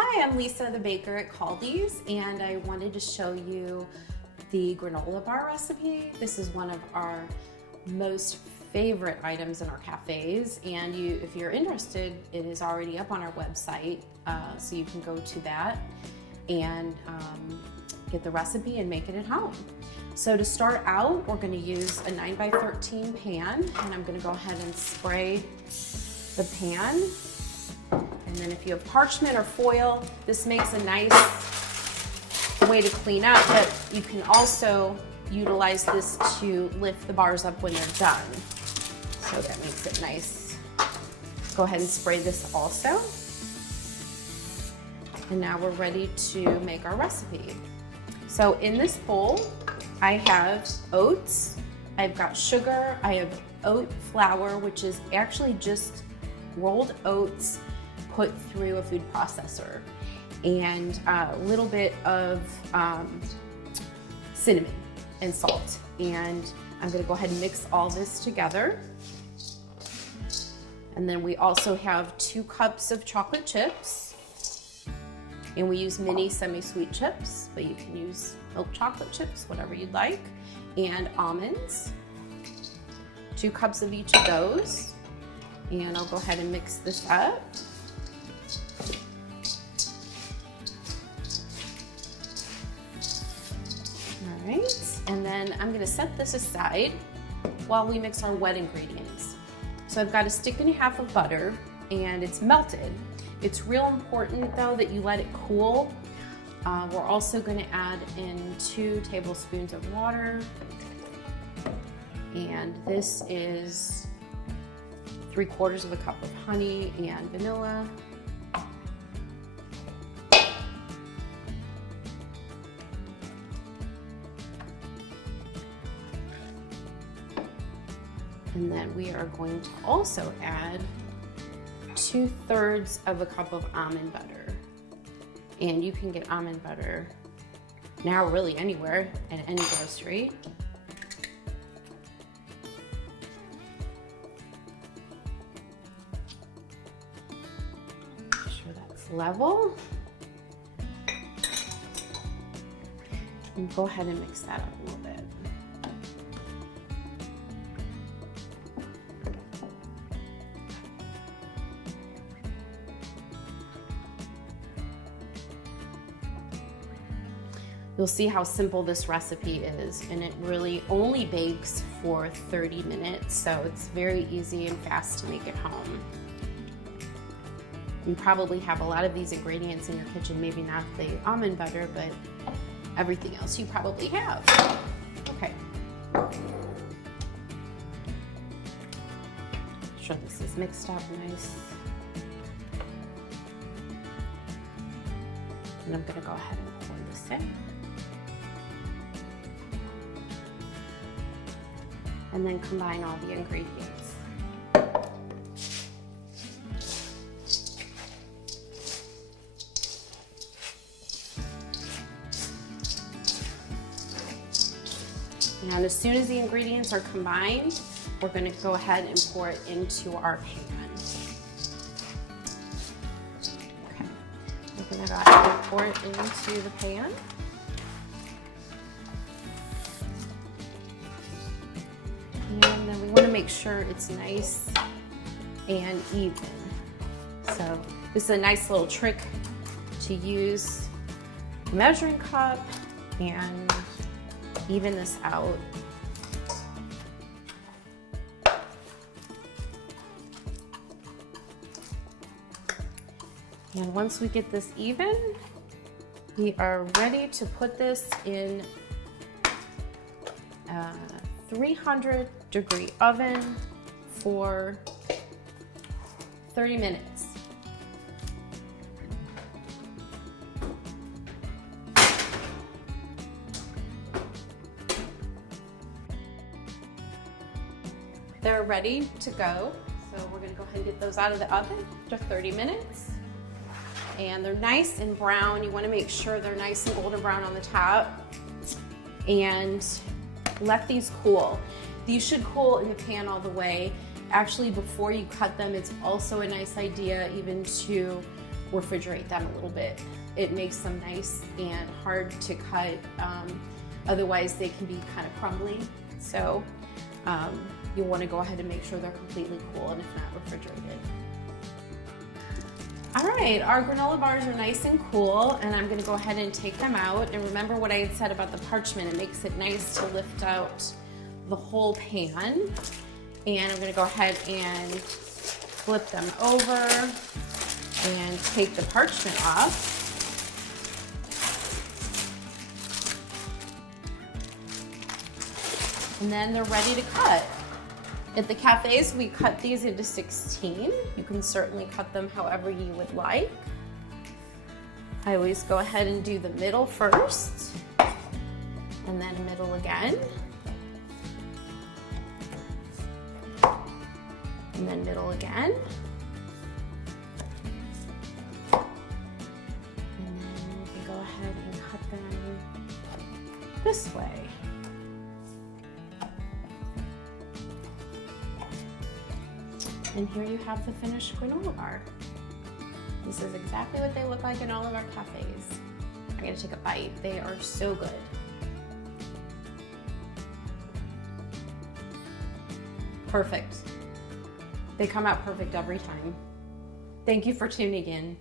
Hi, I'm Lisa, the baker at Kaldi's, and I wanted to show you the granola bar recipe. This is one of our most favorite items in our cafes, and if you're interested, it is already up on our website, so you can go to that and get the recipe and make it at home. So to start out, we're going to use a 9x13 pan, and I'm going to go ahead and spray the pan. And then if you have parchment or foil, this makes a nice way to clean up, but you can also utilize this to lift the bars up when they're done. So that makes it nice. Go ahead and spray this also. And now we're ready to make our recipe. So in this bowl, I have oats, I've got sugar, I have oat flour, which is actually just rolled oats put through a food processor, and a little bit of cinnamon and salt. And I'm gonna go ahead and mix all this together. And then we also have 2 cups of chocolate chips, and we use mini semi-sweet chips, but you can use milk chocolate chips, whatever you'd like, and almonds, 2 cups of each of those. And I'll go ahead and mix this up. All right, and then I'm gonna set this aside while we mix our wet ingredients. So I've got a 1.5 sticks of butter, and it's melted. It's real important though that you let it cool. We're also gonna add in 2 tablespoons of water, and this is 3/4 cup of honey and vanilla. And then we are going to also add 2/3 cup of almond butter. And you can get almond butter now really anywhere at any grocery. Make sure that's level. And go ahead and mix that up a little bit. You'll see how simple this recipe is, and it really only bakes for 30 minutes, so it's very easy and fast to make at home. You probably have a lot of these ingredients in your kitchen, maybe not the almond butter, but everything else you probably have. Okay. Make sure this is mixed up nice. And I'm gonna go ahead and pour this in. And then combine all the ingredients. And as soon as the ingredients are combined, we're going to go ahead and pour it into our pan. Okay, we're going to go ahead and pour it into the pan. And then we want to make sure it's nice and even. So this is a nice little trick to use a measuring cup and even this out. And once we get this even, we are ready to put this in 300-degree oven for 30 minutes. They're ready to go, so we're going to go ahead and get those out of the oven for 30 minutes. And they're nice and brown. You want to make sure they're nice and golden brown on the top. And let these cool. These should cool in the pan all the way. Actually, before you cut them, it's also a nice idea even to refrigerate them a little bit. It makes them nice and hard to cut. Otherwise they can be kind of crumbly. So you'll want to go ahead and make sure they're completely cool and if not refrigerated. All right, our granola bars are nice and cool, and I'm gonna go ahead and take them out. And remember what I had said about the parchment, it makes it nice to lift out the whole pan. And I'm gonna go ahead and flip them over and take the parchment off. And then they're ready to cut. At the cafes, we cut these into 16. You can certainly cut them however you would like. I always go ahead and do the middle first, and then middle again, and then middle again. And then we can go ahead and cut them this way. And here you have the finished granola bar. This is exactly what they look like in all of our cafes. I'm gonna take a bite. They are so good. Perfect. They come out perfect every time. Thank you for tuning in.